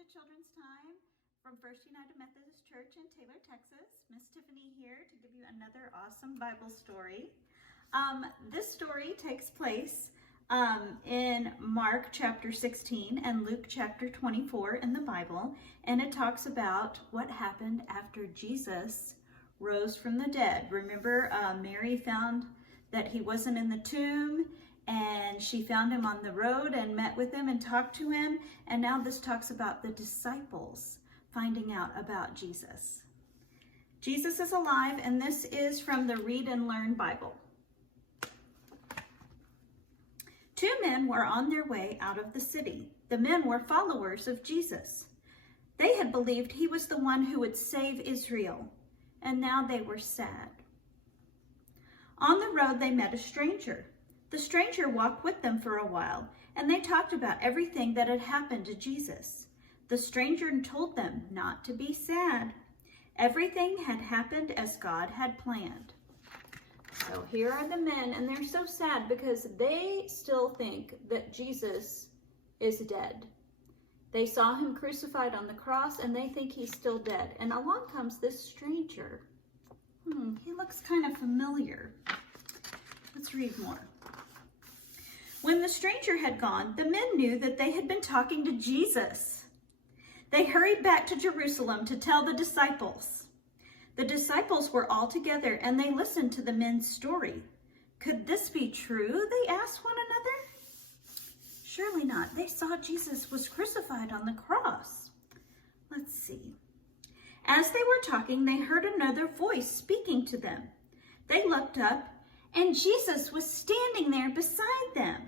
to Children's Time from First United Methodist Church in Taylor, Texas. Miss Tiffany here to give you another awesome Bible story. This story takes place in Mark chapter 16 and Luke chapter 24 in the Bible, and it talks about what happened after Jesus rose from the dead. Remember, Mary found that he wasn't in the tomb, and she found him on the road and met with him and talked to him. And now this talks about the disciples finding out about Jesus. Jesus is alive, and this is from the Read and Learn Bible. Two men were on their way out of the city. The men were followers of Jesus. They had believed he was the one who would save Israel, and now they were sad. On the road, they met a stranger. The stranger walked with them for a while, and they talked about everything that had happened to Jesus. The stranger told them not to be sad. Everything had happened as God had planned. So here are the men, and they're so sad because they still think that Jesus is dead. They saw him crucified on the cross, and they think he's still dead. And along comes this stranger. He looks kind of familiar. Let's read more. When the stranger had gone, the men knew that they had been talking to Jesus. They hurried back to Jerusalem to tell the disciples. The disciples were all together, and they listened to the men's story. Could this be true? They asked one another. Surely not. They saw Jesus was crucified on the cross. Let's see. As they were talking, they heard another voice speaking to them. They looked up, and Jesus was standing there beside them.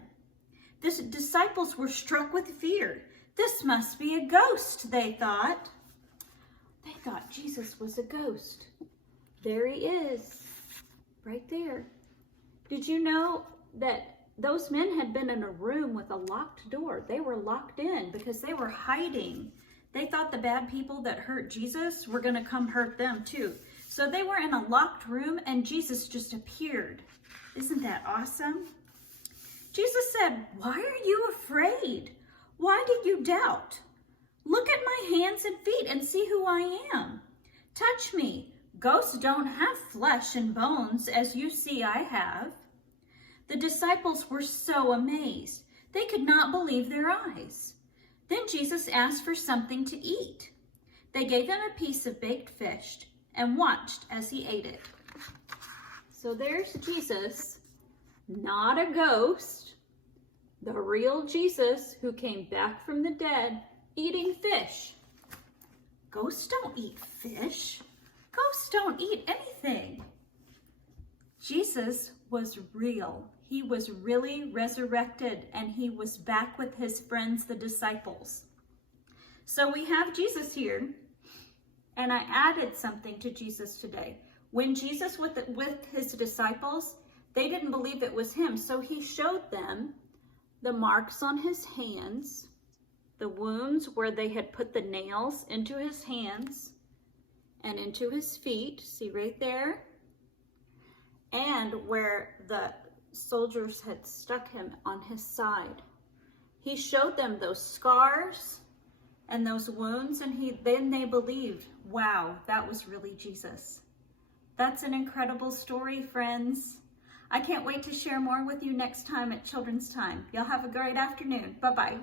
The disciples were struck with fear. This must be a ghost, they thought. They thought Jesus was a ghost. There he is, right there. Did you know that those men had been in a room with a locked door? They were locked in because they were hiding. They thought the bad people that hurt Jesus were going to come hurt them too. So they were in a locked room, and Jesus just appeared. Isn't that awesome? Jesus said, "Why are you afraid? Why did you doubt? Look at my hands and feet and see who I am. Touch me. Ghosts don't have flesh and bones as you see I have." The disciples were so amazed. They could not believe their eyes. Then Jesus asked for something to eat. They gave him a piece of baked fish and watched as he ate it. So there's Jesus, not a ghost, the real Jesus who came back from the dead, eating fish. Ghosts don't eat fish. Ghosts don't eat anything. Jesus was real. He was really resurrected, and he was back with his friends, the disciples. So we have Jesus here, and I added something to Jesus today. When Jesus with his disciples, they didn't believe it was him, so he showed them the marks on his hands, the wounds where they had put the nails into his hands and into his feet, see right there, and where the soldiers had stuck him on his side. He showed them those scars and those wounds, and then they believed, wow, that was really Jesus. That's an incredible story, friends. I can't wait to share more with you next time at Children's Time. Y'all have a great afternoon. Bye-bye.